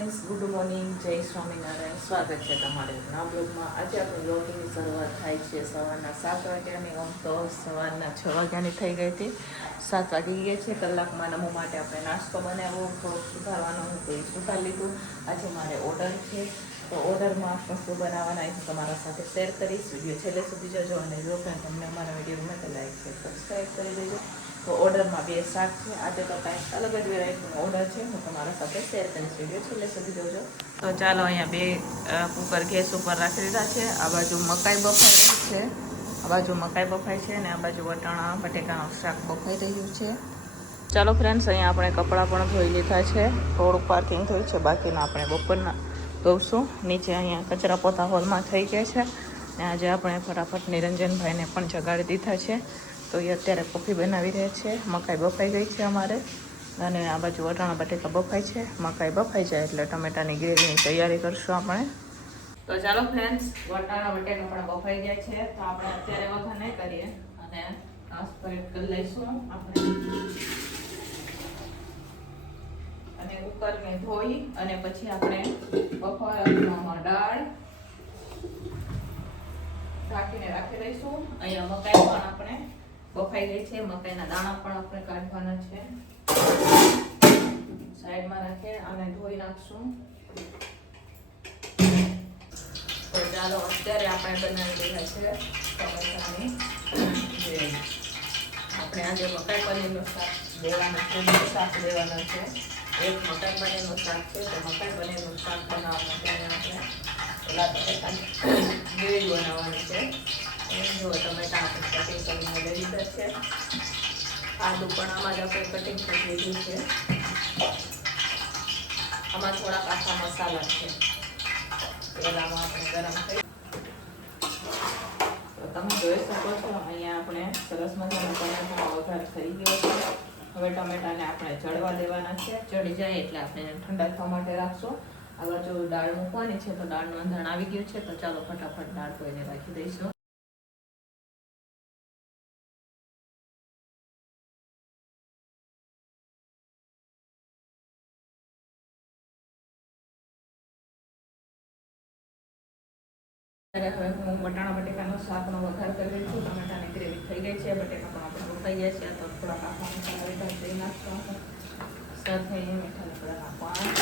Friends, good morning, જય સ્વામિનારાયણ. સ્વાગત છે તમારે નવા બ્લોગમાં. આજે આપણે બ્લોગની શરૂઆત થાય છે સવારના 7 વાગ્યાની. આમ તો સવારના 6 વાગ્યાની થઈ ગઈ હતી. 7 વાગી ગયા છે. કલાકમાં નમો માટે આપણે નાસ્તો બનાવ્યો, થોડુંક સુધારવાનો હું તો એ સુધારી લીધું. આજે મારે ઓર્ડર છે, તો ઓર્ડરમાં આપણે શું બનાવવાના એ હું તમારા સાથે શેર કરીશ. વિડીયો છેલ્લે સુધી જજો અને જો કે તમને અમારા વિડીયો ગમે તો લાઈક છે, સબસ્ક્રાઈબ કરી દેજો. તો ઓર્ડરમાં 2 શાક છે. આજે તો કાંઈક અલગ જ વેરાયટીનો ઓર્ડર છે, હું તમારા સાથે શેર કરીશ. વિડીયો છેલ્લે સુધી જોજો. તો ચાલો, અહીંયા 2 કુકર ગેસ ઉપર રાખી દીધા છે. આ બાજુ મકાઈ બફાઈ રહી છે, આ બાજુ મકાઈ બફાઈ છે, અને આ બાજુ વટાણા બટેકાનું શાક બફાઈ રહ્યું છે. ચાલો ફ્રેન્ડ્સ, અહીંયા આપણે કપડાં પણ ધોઈ લીધા છે. થોડુંક પાર્કિંગ થયું છે, બાકીના આપણે બપોરના ધોઈશું. નીચે અહીંયા કચરા પોતા હોલમાં થઈ ગયા છે. અને આજે આપણે ફટાફટ નિરંજનભાઈને પણ જગાડી દીધા છે. તો એ અત્યારે કોફી બનાવી રહ્યા છે. મકાઈ બફાઈ ગઈ છે અમારે, અને આ બાજુ વટાણા બટેકા બફાઈ છે. મકાઈ બફાઈ જાય એટલે ટમેટાની ગ્રેવીની તૈયારી કરશું આપણે. તો ચાલો ફ્રેન્ડ્સ, વટાણા બટેકા પણ બફાઈ ગયા છે. તો આપણે અત્યારે વઘાર નહીં કરીએ અને ટ્રાન્સફરેટ કરી લઈશું આપણે. અને કુકરને ધોઈ અને પછી આપણે બફાવામાં દાળ ઢાંકીને રાખી દઈશું. અહીંયા મકાઈ પણ આપણે બફાઈ ગઈ છે. મકાઈના દાણા પણ આપણે કાઢવાના છે. સાઈડમાં રાખીએ અને ધોઈ નાખશું. તો ચાલો, અત્યારે આપણે બનાવી રહ્યા છે ટમેટાની ગ્રેવી. આપણે આજે મકાઈ પનીરનું શાક દેવાના છે, 2 શાક દેવાના છે. એક મકાઈ પનીરનું શાક છે, તો મકાઈ પનીરનું શાક બનાવવા માટે આપણે પેલા ટમેટાની ગ્રેવી બનાવવાની છે. જો ટમેટા આપણે કટિંગ કરીને લઈ લીધા છે. આદુ પણ આમાં જ આપણે કટિંગ કરી લીધું છે. આમાં થોડાક આખા મસાલા છે. તેલામાં આપણે ગરમ થઈ, તો તમે જોઈ શકો છો અહીંયા આપણે સરસ મજાનો ટમેટાનો વઘાર થઈ ગયો છે. હવે ટમેટાને આપણે ચડવા દેવાના છે. ચડી જાય એટલે આપણે એને ઠંડા થવા માટે રાખશું. આ બાજુ દાળ મૂકવાની છે, તો દાળનું અંધાણ આવી ગયું છે. તો ચાલો ફટાફટ દાળ ધોઈને રાખી દઈશું. ત્યારે હવે હું વટાણા બટેકાનો શાકનો વઘાર કરી રહી છું. ટમેટાની ગ્રેવી થઈ ગઈ છે, બટેકા પણ આપણે બફાઈ ગયા છે. તો થોડા કાપા મસાલા વઘાર કરી નાખશું. સાથે મીઠા લીમડા નાખવાના.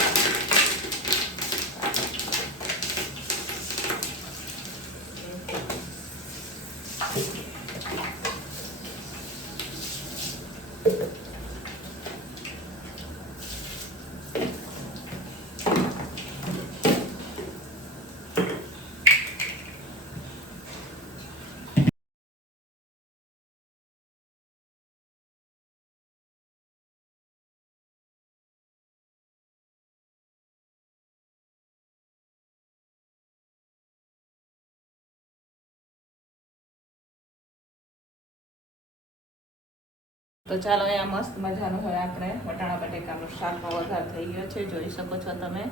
તો ચાલો, અહીંયા મસ્ત મજાનું હોય આપણે વટાણા બટેકાનું શાકનો વઘાર થઈ ગયો છે. જોઈ શકો છો તમે,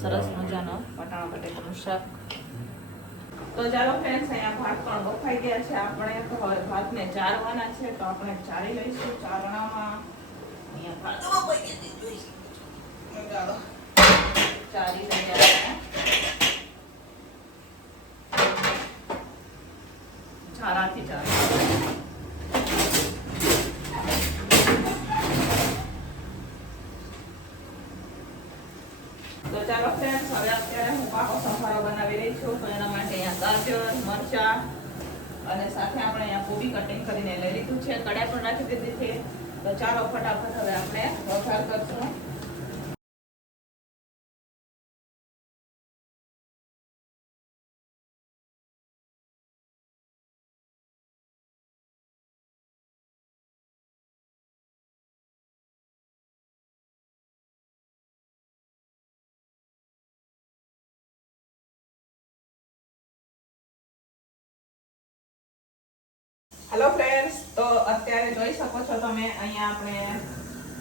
સરસ મજાનો વટાણા બટેકાનું શાક. તો ચાલો ફ્રેન્ડ્સ, અહીંયા ભાત પણ બફાઈ ગયા છે. આપણે તો હવે ભાતને ચારવાના છે, તો આપણે ચારી લઈશું. ચારણામાં અહીંયા ભાત બફાઈ ગયા છે, જોઈ શકો છો. ચાલો ચારી લઈએ. ચારાથી ચારી. તો ચાલો ફ્રેન્ડ્સ, હવે અત્યારે હું પાકો સંભારો બનાવી રહી છું. તો એના માટે અહીંયા ગાજર, મરચાં અને સાથે આપણે અહીંયા કોબી કટિંગ કરીને લઈ લીધું છે. કડાઈ પણ રાખી દીધી છે. તો ચાલો ફટાફટ હવે આપણે વઘાર કરશું. હેલો ફ્રેન્ડ્સ, તો અત્યારે જોઈ શકો છો તમે, અહીંયા આપણે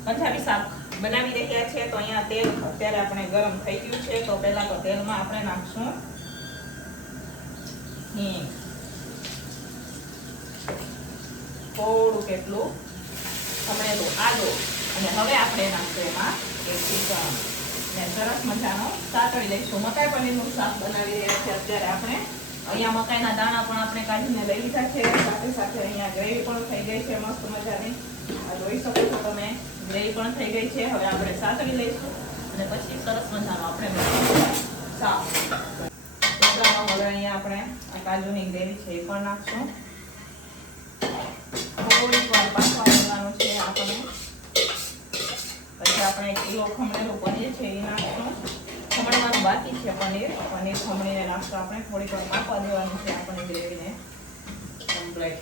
પંજાબી શાક બનાવી રહ્યા છીએ. તો અહીંયા તેલ અત્યારે આપણે ગરમ થઈ ગયું છે. તો પહેલા તો તેલમાં આપણે નાખશું હિંગ, થોડુંક એટલું ખમણેલું આદુ, અને હવે આપણે નાખશું એમાં એક ચીકણ ને સરસ મજાનો સાતળી લઈશું. મકાઈ પનીરનું શાક બનાવી રહ્યા છે અત્યારે આપણે. અહીંયા મકાઈના દાણા પણ આપણે કાઢીને લઈ લીધા છે. સાથે સાથે અહીંયા ગ્રેવી પણ થઈ ગઈ છે મસ્ત મજાની. આ જોઈ શકો છો તમે, ગ્રેવી પણ થઈ ગઈ છે. હવે આપણે સાતળી લઈશું અને પછી સરસ મજાનો આપણે શાક. હવે અહીંયા આપણે આ કાજુની ગ્રેવી છે એ પણ નાખશું. થોડીક વાર પાકવા દેવાનું છે આપણે. પછી આપણે 1 કિલો ખમણેલું પનીર છે એ નાખશું. ખમણવાનું બાકી છે પનીર ખમણીને નાખશું આપણે. થોડીક વાર પાકવા દેવાનું છે આપણે ગ્રેવીને કમ્પ્લીટ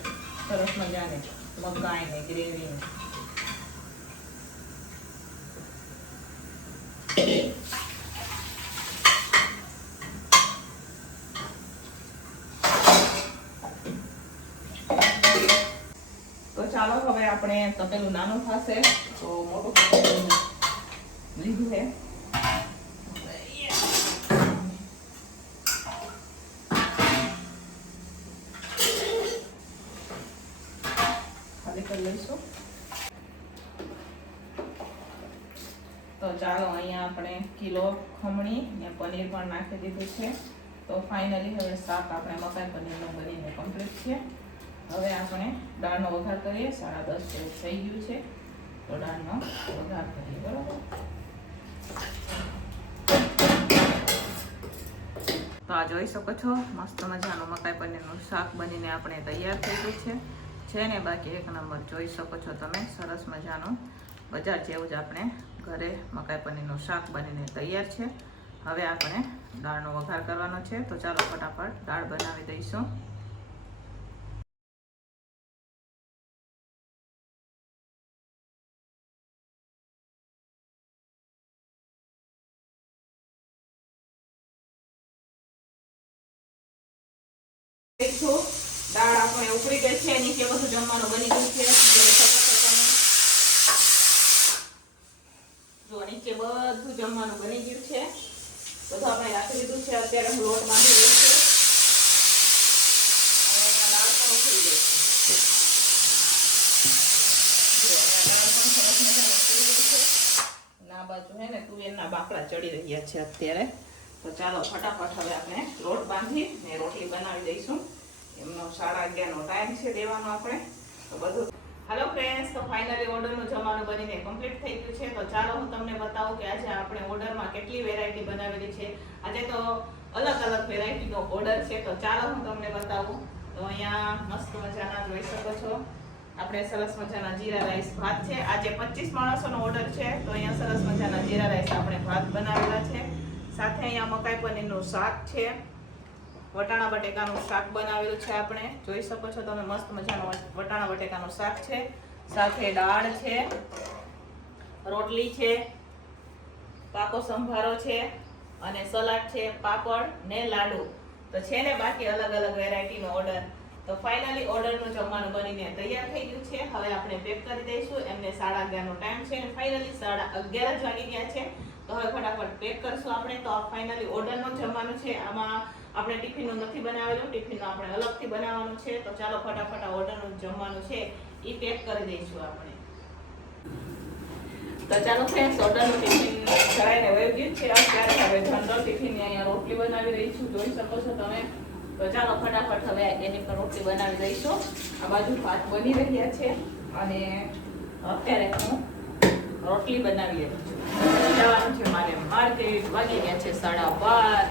સરસ મજાને મકાઈને ગ્રેવીને. તો ચાલો હવે આપણે તપેલું નાનું થશે તો મોટું તપેલું લીધું છે. ખાલી કરી લઈશું. તો ચાલો અહીંયા આપણે કિલો ખમણી ને પનીર પણ નાખી દીધું છે. તો ફાઇનલી હવે શાક આપણે મકાઈ પનીરનું બનીને કમ્પ્લીટ છે. હવે આપણે દાળનો વઘાર કરીએ. 10:30 થઈ ગયું છે તો દાળનો વઘાર કરીએ. બરોબર. તો આ જોઈ શકો છો મસ્ત મજાનું મકાઈ પનીરનું શાક બનીને આપણે તૈયાર થઈ ગયું છે ને બાકી 1 નંબર. જોઈ શકો છો તમે સરસ મજાનું બજાર જેવું જ આપણે ઘરે મકાઈ પનીરનું શાક બનીને તૈયાર છે. હવે આપણે દાળનો વઘાર કરવાનો છે. તો ચાલો ફટાફટ દાળ બનાવી દઈશું. દાળ આપણે ઉકળી ગઈ છે. નીચે બધું જમવાનું બની ગયું છે. જો નીચે બધું જમવાનું બની ગયું છે. બધું આપણે રાખી દીધું છે. અત્યારે હું લોટ બાંધી દઉં છું. દાળ પણ ઉકળી ગઈ છે. ના બાજુ હે ને તુવેરના બાફડા ચડી રહ્યા છે અત્યારે. તો ચાલો ફટાફટ હવે આપણે લોટ બાંધી ને રોટલી બનાવી દઈશું. એમનો 11:30નો ટાઈમ છે દેવાનો આપણે. તો બધું હેલો ફ્રેન્ડ્સ, તો ફાઇનલી ઓર્ડરનું જમવાનું બનીને કમ્પ્લીટ થઈ ગયું છે. તો ચાલો હું તમને બતાવું કે આજે આપણે ઓર્ડરમાં કેટલી વેરાયટી બનાવેલી છે. આજે તો અલગ અલગ વેરાયટીનો ઓર્ડર છે. તો ચાલો હું તમને બતાવું. તો અહીંયા મસ્ત મજાના જોઈ શકો છો આપણે સરસ મજાના જીરા રાઈસ ભાત છે. આજે 25 માણસોનો ઓર્ડર છે. તો અહીંયા સરસ મજાના જીરા રાઈસ આપણે ભાત બનાવેલા છે. સાથે અહીંયા મકાઈ પનીરનું શાક છે. વટાણા બટેકાનું શાક બનાવેલું છે આપણે. જોઈ શકો છો તમે મસ્ત મજાનું વટાણા બટેકાનું શાક છે. સાથે દાળ છે, રોટલી છે, પાકો સંભારો છે અને સલાડ છે, પાપડ ને લાડુ. તો છે ને બાકી અલગ અલગ વેરાયટીનો ઓર્ડર. તો ફાઇનલી ઓર્ડરનું જમવાનું બનીને તૈયાર થઈ ગયું છે. હવે આપણે પેક કરી દઈશું. એમને 11:30નો ટાઈમ છે અને ફાઇનલી 11:30 જ વાગી ગયા છે. તો હવે ફટાફટ પેક કરશું આપણે. તો ફાઇનલી ઓર્ડરનું જમવાનું છે. આમાં આપણે ટિફિનનું નથી બનાવેલું. ટિફિનનું આપણે અલગથી બનાવવાનું છે. તો ચાલો ફટાફટ આ ઓર્ડરનું જમવાનું છે એ પેક કરી દઈશું આપણે. તો ચાલો ફ્રેન્ડ્સ, ઓર્ડરનું ટિફિન ચડાઈને વહી ગયું છે. અત્યારે હવે જનરલ ટિફિનની અહીંયા રોટલી બનાવી રહી છું. જોઈ શકો છો તમે. તો ચાલો ફટાફટ હવે એની પર રોટલી બનાવી દઈશું. આ બાજુ ભાત બની રહ્યા છે અને અત્યારે હું રોટલી બનાવી રહી છું. જવાનું છે મારે માર્કેટ. વાગી ગયા છે 12:30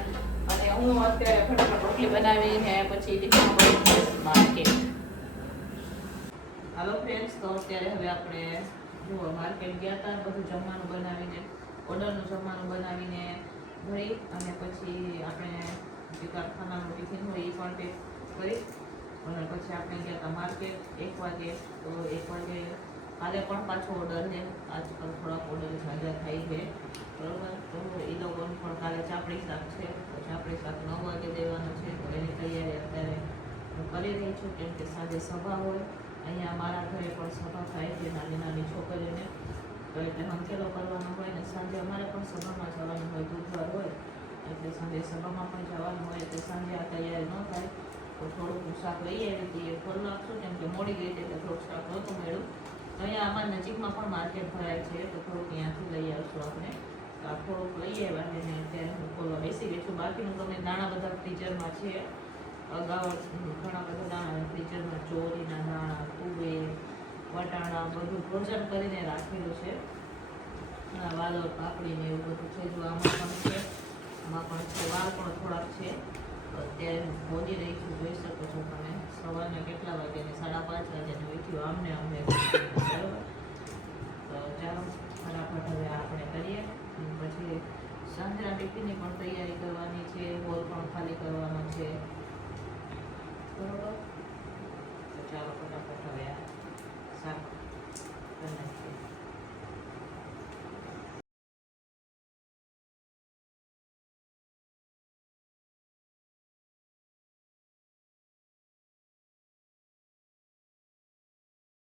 અને હું અત્યારે ફટાફટ રોટલી બનાવીને પછી ટિફિન માર્કેટ. હાલો ફ્રેન્ડ્સ, તો અત્યારે હવે આપણે જુઓ માર્કેટ ગયા હતા. બધું જમવાનું બનાવીને ઓર્ડરનું જમવાનું બનાવીને ભરી અને પછી આપણે જે કારખાનાનું ટિફિન હોય એ પણ પેક કરી અને પછી આપણે ગયા હતા માર્કેટ 1 વાગે. તો 1 વાગે કાલે પણ પાછો ઓર્ડર છે. આજકાલ થોડાક ઓર્ડર ઝાઝા થાય છે બરોબર. તો એ લોકોનું પણ કાલે ચાપડી શાક છે. તો ચાપડી શાક 9 વાગે દેવાનું છે. તો એની તૈયારી અત્યારે હું કરી રહી છું કેમ કે સાંજે સભા હોય. અહીંયા મારા ઘરે પણ સભા થાય છે નાની નાની છોકરીઓને. તો એટલે હંકેલો કરવાનો હોય ને સાંજે અમારે પણ સભામાં જવાનું હોય. બુધવાર હોય એટલે સાંજે સભામાં પણ જવાનું હોય. એટલે સાંજે આ તૈયારી ન થાય તો થોડુંક શાક લઈ આવી હતી. ફોન નાખશું કેમ કે મોડી ગઈ એટલે થોડુંક શાક નહોતું મળ્યું. તો અહીંયા અમારા નજીકમાં પણ માર્કેટ ભરાય છે તો થોડુંક અહીંયાથી લઈ આવશું આપણે. આ થોડુંક લઈ આવ્યા છે ને અત્યારે હું ખોલવા બેસી ગઈ છું. બાકીનું તમે દાણા બધા ફ્રીઝરમાં છે. અગાઉ ઘણા બધા દાણા ફ્રીઝરમાં, ચોરીના દાણા, તુવેર, વટાણા બધું ફ્રોઝન કરીને રાખેલું છે. વાલોર પાપડી ને એવું બધું છે. જો આમાં પણ છે, આમાં પણ છે, વાલ પણ થોડાક છે. અત્યારે હું ખોલી રહી છું, જોઈ શકો છો તમે. સવારના કેટલા વાગ્યાને 5:30 વાગ્યાને ઉઠ્યું આમને અમને બરાબર. તો ચાલો ફટાફટ હવે આપણે કરીએ. પછી સાંજના ટિફિનની પણ તૈયારી કરવાની છે, હોલ પણ ખાલી કરવાનો છે બરોબર. તો ચાલો ફટાફટ હવે શાક